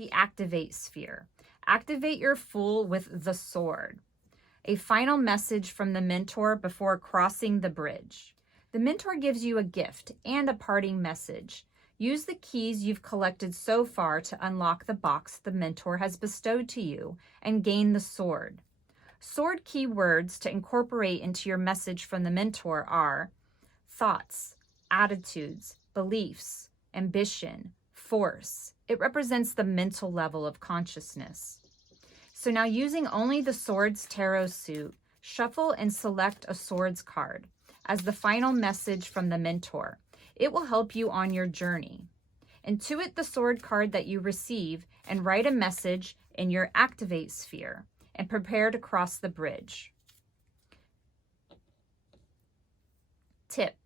The Activate Sphere. Activate your Fool with the Sword. A final message from the mentor before crossing the bridge. The mentor gives you a gift and a parting message. Use the keys you've collected so far to unlock the box the mentor has bestowed to you and gain the sword. Sword keywords to incorporate into your message from the mentor are thoughts, attitudes, beliefs, ambition, force. It represents the mental level of consciousness. So now, using only the Swords Tarot suit, shuffle and select a Swords card as the final message from the mentor. It will help you on your journey. Intuit the sword card that you receive and write a message in your Activate Sphere and prepare to cross the bridge. Tip: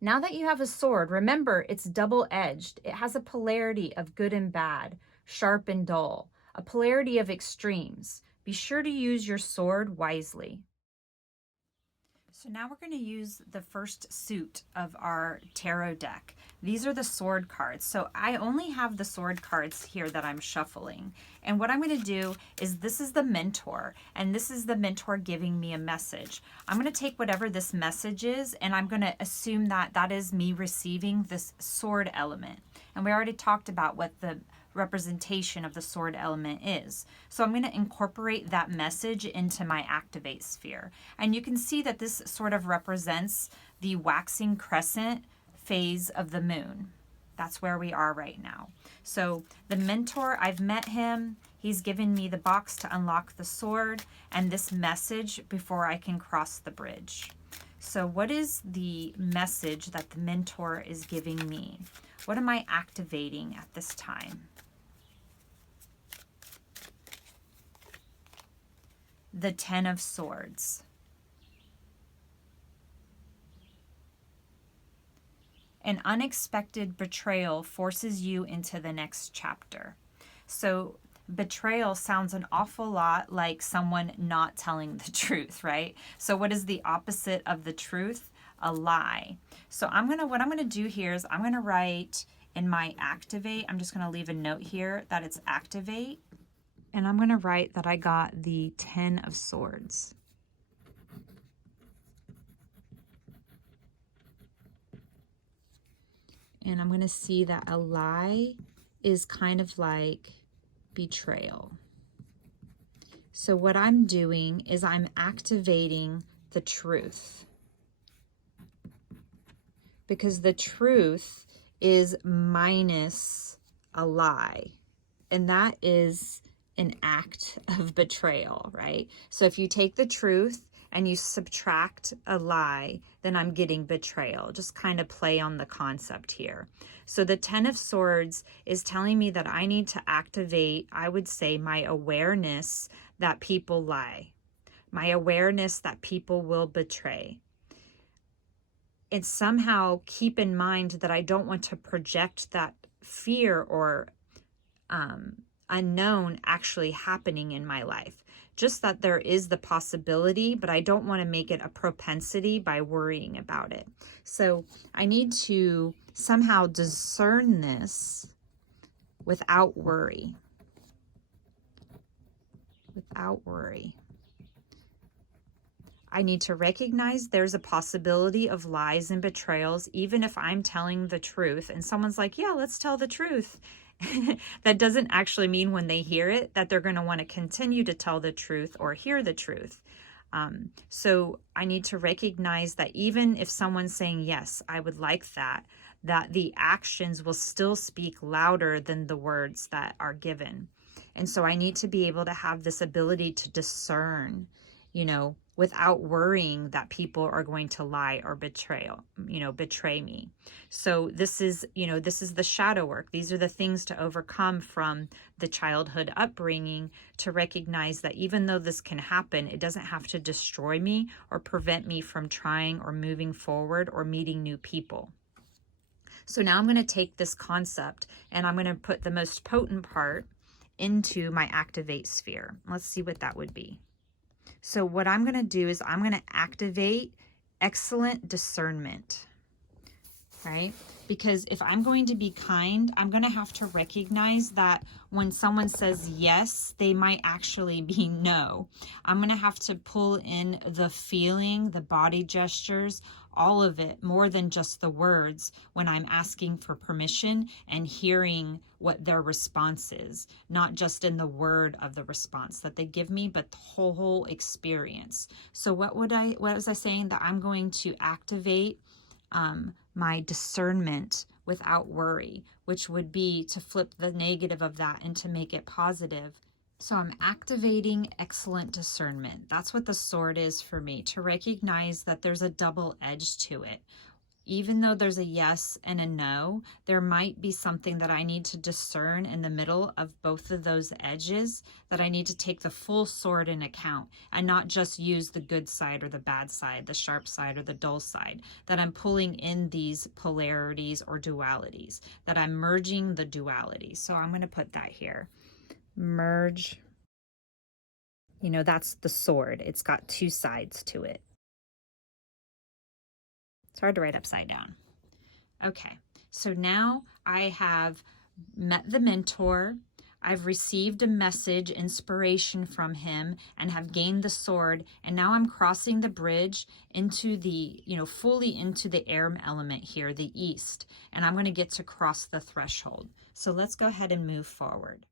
now that you have a sword, remember it's double-edged. It has a polarity of good and bad, sharp and dull, a polarity of extremes. Be sure to use your sword wisely. So now we're going to use the first suit of our tarot deck. These are the sword cards. So I only have the sword cards here that I'm shuffling. And what I'm going to do is, this is the mentor, and this is the mentor giving me a message. I'm going to take whatever this message is, and I'm going to assume that that is me receiving this sword element. And we already talked about what the representation of the sword element is. So I'm going to incorporate that message into my Activate Sphere. And you can see that this sort of represents the waxing crescent phase of the moon. That's where we are right now. So the mentor, I've met him. He's given me the box to unlock the sword and this message before I can cross the bridge. So what is the message that the mentor is giving me? What am I activating at this time? The Ten of Swords. An unexpected betrayal forces you into the next chapter. So betrayal sounds an awful lot like someone not telling the truth, right? So what is the opposite of the truth? A lie. So what I'm gonna do here is I'm gonna write in my Activate, I'm just gonna leave a note here that it's Activate. And I'm going to write that I got the Ten of Swords. And I'm going to see that a lie is kind of like betrayal. So what I'm doing is I'm activating the truth. Because the truth is minus a lie. And that is an act of betrayal, right? So if you take the truth and you subtract a lie, then I'm getting betrayal. Just kind of play on the concept here. So the Ten of Swords is telling me that I need to activate, I would say, my awareness that people lie, my awareness that people will betray. And somehow keep in mind that I don't want to project that fear or unknown actually happening in my life. Just that there is the possibility, but I don't want to make it a propensity by worrying about it. So I need to somehow discern this without worry. Without worry. I need to recognize there's a possibility of lies and betrayals, even if I'm telling the truth and someone's like, yeah, let's tell the truth. That doesn't actually mean when they hear it that they're going to want to continue to tell the truth or hear the truth. So I need to recognize that even if someone's saying, yes, I would like that the actions will still speak louder than the words that are given. And so I need to be able to have this ability to discern, without worrying that people are going to lie or betray me. So this is the shadow work. These are the things to overcome from the childhood upbringing, to recognize that even though this can happen, it doesn't have to destroy me or prevent me from trying or moving forward or meeting new people. So now I'm going to take this concept and I'm going to put the most potent part into my Activate Sphere. Let's see what that would be. So what I'm going to do is I'm going to activate excellent discernment. right? Because if I'm going to be kind, I'm going to have to recognize that when someone says yes, they might actually be no. I'm going to have to pull in the feeling, the body gestures, all of it, more than just the words when I'm asking for permission and hearing what their response is, not just in the word of the response that they give me, but the whole experience. So what was I saying? That I'm going to activate my discernment without worry, which would be to flip the negative of that and to make it positive. So I'm activating excellent discernment. That's what the sword is for me, to recognize that there's a double edge to it. Even though there's a yes and a no, there might be something that I need to discern in the middle of both of those edges, that I need to take the full sword in account and not just use the good side or the bad side, the sharp side or the dull side, that I'm pulling in these polarities or dualities, that I'm merging the duality. So I'm going to put that here. Merge. You know, that's the sword. It's got two sides to it. It's hard to write upside down. Okay, so now I have met the mentor. I've received a message, inspiration from him, and have gained the sword. And now I'm crossing the bridge into the, fully into the air element here, the east. And I'm going to get to cross the threshold. So let's go ahead and move forward.